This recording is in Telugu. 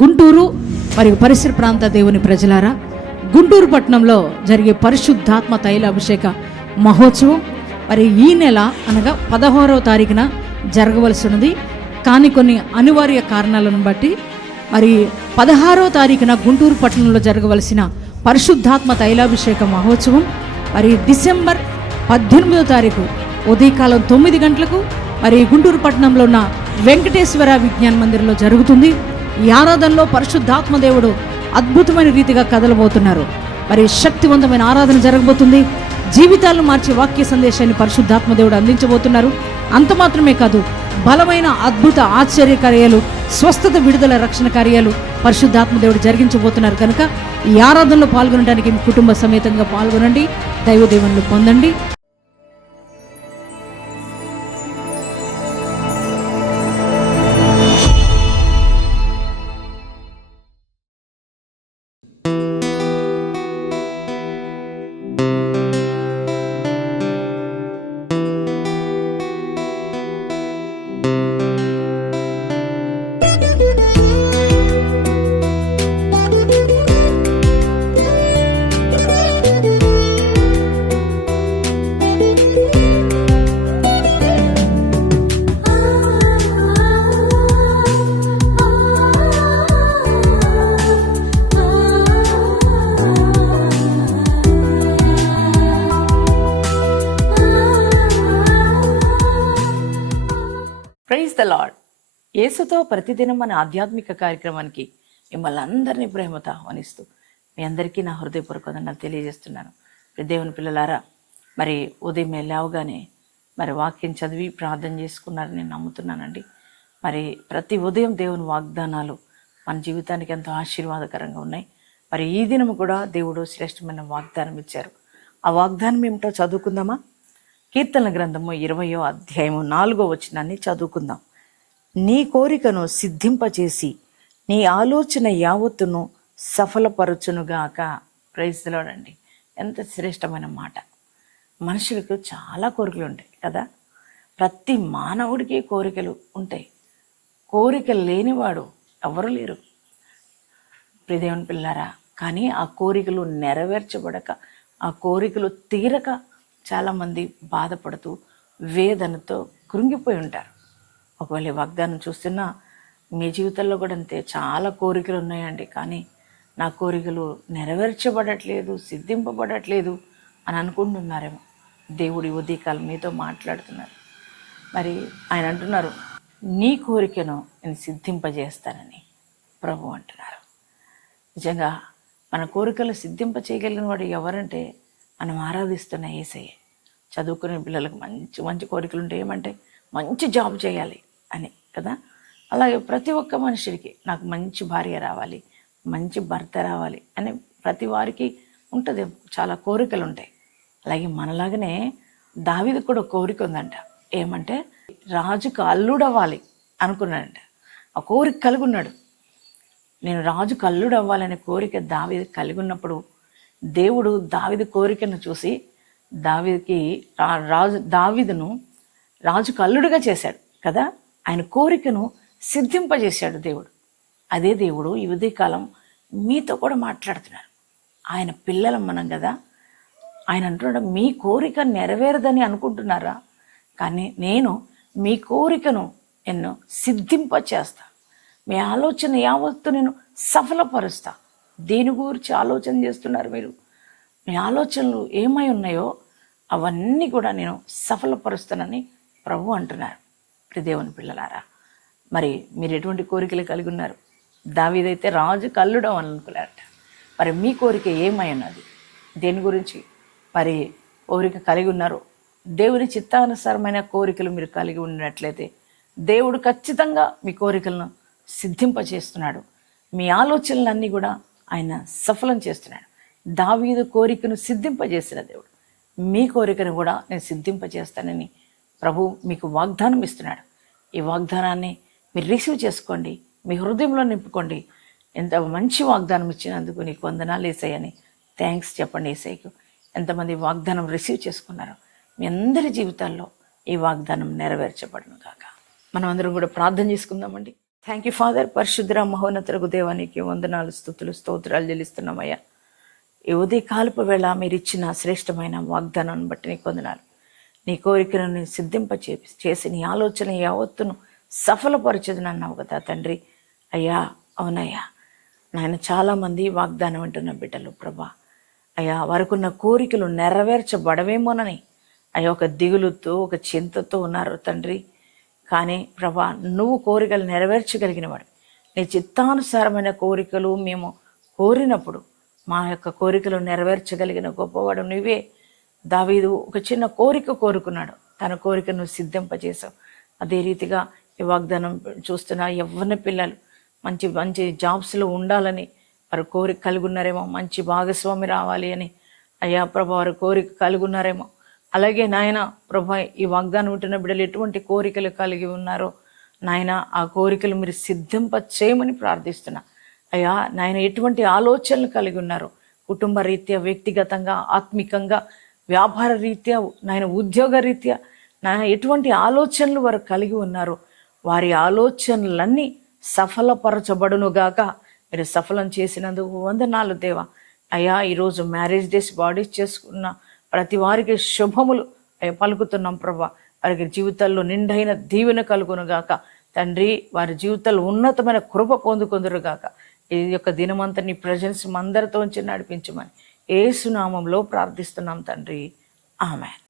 గుంటూరు మరియు పరిసర ప్రాంత దేవుని ప్రజలారా, గుంటూరు పట్టణంలో జరిగే పరిశుద్ధాత్మ తైలాభిషేక మహోత్సవం మరి ఈ నెల అనగా 16వ తారీఖున జరగవలసి ఉన్నది. కానీ కొన్ని అనివార్య కారణాలను బట్టి మరి 16వ తారీఖున గుంటూరు పట్టణంలో జరగవలసిన పరిశుద్ధాత్మ తైలాభిషేక మహోత్సవం మరి డిసెంబర్ 18వ తారీఖు ఉదయకాలం 9 గంటలకు మరి గుంటూరు పట్టణంలో ఉన్న వెంకటేశ్వర విజ్ఞాన మందిరంలో జరుగుతుంది. ఈ ఆరాధనలో పరిశుద్ధాత్మ దేవుడు అద్భుతమైన రీతిగా కదలబోతున్నారు. మరి శక్తివంతమైన ఆరాధన జరగబోతుంది. జీవితాలను మార్చే వాక్య సందేశాన్ని పరిశుద్ధాత్మ దేవుడు అందించబోతున్నారు. అంత మాత్రమే కాదు, బలమైన అద్భుత ఆశ్చర్య కార్యాలు, స్వస్థత, విడుదల, రక్షణ కార్యాలు పరిశుద్ధాత్మ దేవుడు జరిగించబోతున్నారు. కనుక ఈ ఆరాధనలో పాల్గొనడానికి మీ కుటుంబ సమేతంగా పాల్గొనండి, దైవ దీవెనలు పొందండి. Praise the lord. యేసుతో ప్రతిదినం మన ఆధ్యాత్మిక కార్యక్రమానికి మిమ్మల్ని అందరినీ ప్రేమతో ఆహ్వానిస్తూ మీ అందరికీ నా హృదయపూర్వక వందనాలు తెలియజేస్తున్నాను. దేవుని పిల్లలారా, మరి ఉదయం లేవగానే మరి వాక్యం చదివి ప్రార్థన చేసుకున్నారని నేను నమ్ముతున్నానండి. మరి ప్రతి ఉదయం దేవుని వాగ్దానాలు మన జీవితానికి ఎంతో ఆశీర్వాదకరంగా ఉన్నాయి. మరి ఈ దినం కూడా దేవుడు శ్రేష్టమైన వాగ్దానం ఇచ్చారు. ఆ వాగ్దానం ఏమిటో చదువుకుందామా? కీర్తనల గ్రంథము 20వ అధ్యాయము 4వ వచనాన్ని చదువుకుందాం. నీ కోరికను సిద్ధింపచేసి నీ ఆలోచన యావత్తును సఫలపరచునుగాక. ప్రైజ్ ది లార్డ్ అండి. ఎంత శ్రేష్టమైన మాట. మనుషులకు చాలా కోరికలు ఉంటాయి కదా. ప్రతి మానవుడికి కోరికలు ఉంటాయి. కోరికలు లేనివాడు ఎవరు లేరు ప్రియదేవుని పిల్లారా. కానీ ఆ కోరికలు నెరవేర్చబడక, ఆ కోరికలు తీరక చాలామంది బాధపడుతూ వేదనతో కృంగిపోయి ఉంటారు. ఒకవేళ వాగ్దానం చూస్తున్నా మీ జీవితంలో కూడా అంతే, చాలా కోరికలు ఉన్నాయండి, కానీ నా కోరికలు నెరవేర్చబడట్లేదు, సిద్ధింపబడట్లేదు అని అనుకుంటున్నారేమో. దేవుడి ఉదయకాలం మీతో మాట్లాడుతున్నారు. మరి ఆయన అంటున్నారు, నీ కోరికను నేను సిద్ధింపజేస్తానని ప్రభు అంటున్నారు. నిజంగా మన కోరికలు సిద్ధింప చేయగలిగిన వాడు ఎవరంటే మనం ఆరాధిస్తున్న యేసయ్య. చదువుకునే పిల్లలకు మంచి మంచి కోరికలు ఉంటాయి. ఏమంటే మంచి జాబ్ చేయాలి అని కదా. అలాగే ప్రతి ఒక్క మనుషుడికి నాకు మంచి భార్య రావాలి, మంచి భర్త రావాలి అని ప్రతి వారికి ఉంటుంది. చాలా కోరికలు ఉంటాయి. అలాగే మనలాగనే దావీదుకు కూడా కోరిక ఉందంట. ఏమంటే రాజుకు అల్లుడవ్వాలి అనుకున్నాడంట. ఆ కోరిక కలిగి ఉన్నాడు. నేను రాజుకు అల్లుడవ్వాలనే కోరిక దావీదు కలిగి ఉన్నప్పుడు దేవుడు దావీదు కోరికను చూసి దావీదును రాజుకు అల్లుడుగా చేశాడు కదా. ఆయన కోరికను సిద్ధింపజేశాడు దేవుడు. అదే దేవుడు ఈ ఉదయకాలం మీతో కూడా మాట్లాడుతున్నారు. ఆయన పిల్లలం మనం కదా. ఆయన అంటున్నాడు, మీ కోరిక నెరవేరదని అనుకుంటున్నారా? కానీ నేను మీ కోరికను ఎన్నో సిద్ధింపచేస్తా. మీ ఆలోచన యావత్తు నేను సఫలపరుస్తా. దేని గురించి ఆలోచన చేస్తున్నారు మీరు? మీ ఆలోచనలు ఏమై ఉన్నాయో అవన్నీ కూడా నేను సఫలపరుస్తానని ప్రభు అంటున్నారు. దేవుని పిల్లలారా, మరి మీరు ఎటువంటి కోరికలు కలిగి ఉన్నారు? దావీదైతే రాజు కల్లుడం అని అనుకున్నారట. మరి మీ కోరిక ఏమై ఉన్నది? దేని గురించి మరి కోరిక కలిగి ఉన్నారు? దేవుని చిత్తానుసారమైన కోరికలు మీరు కలిగి ఉన్నట్లయితే దేవుడు ఖచ్చితంగా మీ కోరికలను సిద్ధింపచేస్తున్నాడు. మీ ఆలోచనలన్నీ కూడా ఆయన సఫలం చేస్తున్నాడు. దావీదు కోరికను సిద్ధింపజేసిన దేవుడు మీ కోరికను కూడా నేను సిద్ధింపజేస్తానని ప్రభు మీకు వాగ్దానం ఇస్తున్నాడు. ఈ వాగ్దానాన్ని మీరు రిసీవ్ చేసుకోండి, మీ హృదయంలో నింపుకోండి. ఎంత మంచి వాగ్దానం ఇచ్చినందుకు నీకు వందనాలు యేసయ్యని థ్యాంక్స్ చెప్పండి యేసయ్యకు. ఎంతమంది వాగ్దానం రిసీవ్ చేసుకున్నారో మీ అందరి జీవితాల్లో ఈ వాగ్దానం నెరవేర్చబడును గాక. మనం అందరం కూడా ప్రార్థన చేసుకుందామండి. Thank you father. పరిశుద్ధ మహోన్నతులకు దేవానికి వందనాలు, స్తుతులు, స్తోత్రాలు చెల్లిస్తున్నామయ్యా. ఈ ఉదయకాలపు వేళ మీరు ఇచ్చిన శ్రేష్టమైన వాగ్దానాన్ని బట్టి నీకు వందనాలు. నీ కోరికను చేసి నీ ఆలోచన యావత్తును సఫలపరచదని అన్నావు కదా తండ్రి. అయ్యా అవునయ్యా నాయన, చాలామంది వాగ్దానం అంటున్న బిడ్డలు ప్రభా అయ్యా, వారికున్న కోరికలు నెరవేర్చబడవేమోనని అయ్యా ఒక దిగులుతో ఒక చింతతో ఉన్నారు తండ్రి. కానీ ప్రభా నువ్వు కోరికలు నెరవేర్చగలిగిన వాడు. నీ చిత్తానుసారమైన కోరికలు మేము కోరినప్పుడు మా యొక్క కోరికలు నెరవేర్చగలిగిన గొప్పవాడు నువ్వే. దావీదు ఒక చిన్న కోరిక కోరుకున్నాడు, తన కోరికను సిద్ధింపజేశావు. అదే రీతిగా ఈ వాగ్దానం చూస్తున్న యవ్వన పిల్లలు మంచి మంచి జాబ్స్లో ఉండాలని వారు కోరిక కలిగి ఉన్నారేమో, మంచి భాగస్వామి రావాలి అని అయ్యా ప్రభా వారు కోరిక కలిగి ఉన్నారేమో. అలాగే నాయన ప్రభా ఈ వాగ్దానం ఉంటున్న బిడ్డలు ఎటువంటి కోరికలు కలిగి ఉన్నారో నాయన ఆ కోరికలు మీరు సిద్ధింప చేయమని ప్రార్థిస్తున్నా. అయ్యా నాయన ఎటువంటి ఆలోచనలు కలిగి ఉన్నారో, కుటుంబ రీత్యా, వ్యక్తిగతంగా, ఆత్మికంగా, వ్యాపార రీత్యా, నాయన ఉద్యోగ రీత్యా నాయన ఎటువంటి ఆలోచనలు వారు కలిగి ఉన్నారో వారి ఆలోచనలన్నీ సఫలపరచబడునుగాక. మీరు సఫలం చేసినందుకు వందనాలు దేవా. అయ్యా ఈరోజు మ్యారేజ్ డేస్ బాడీస్ చేసుకున్న ప్రతి వారికి శుభములు పలుకుతున్నాం ప్రభా. వారికి జీవితాల్లో నిండైన దీవెన కలుగునుగాక తండ్రి. వారి జీవితాల్లో ఉన్నతమైన కృప పొందుకొందురుగాక. ఈ యొక్క దినమంతా నీ ప్రజెన్స్ అందరితో ఉంచి నడిపించమని యేసు నామంలో ప్రార్థిస్తున్నాం తండ్రి. ఆమేన్.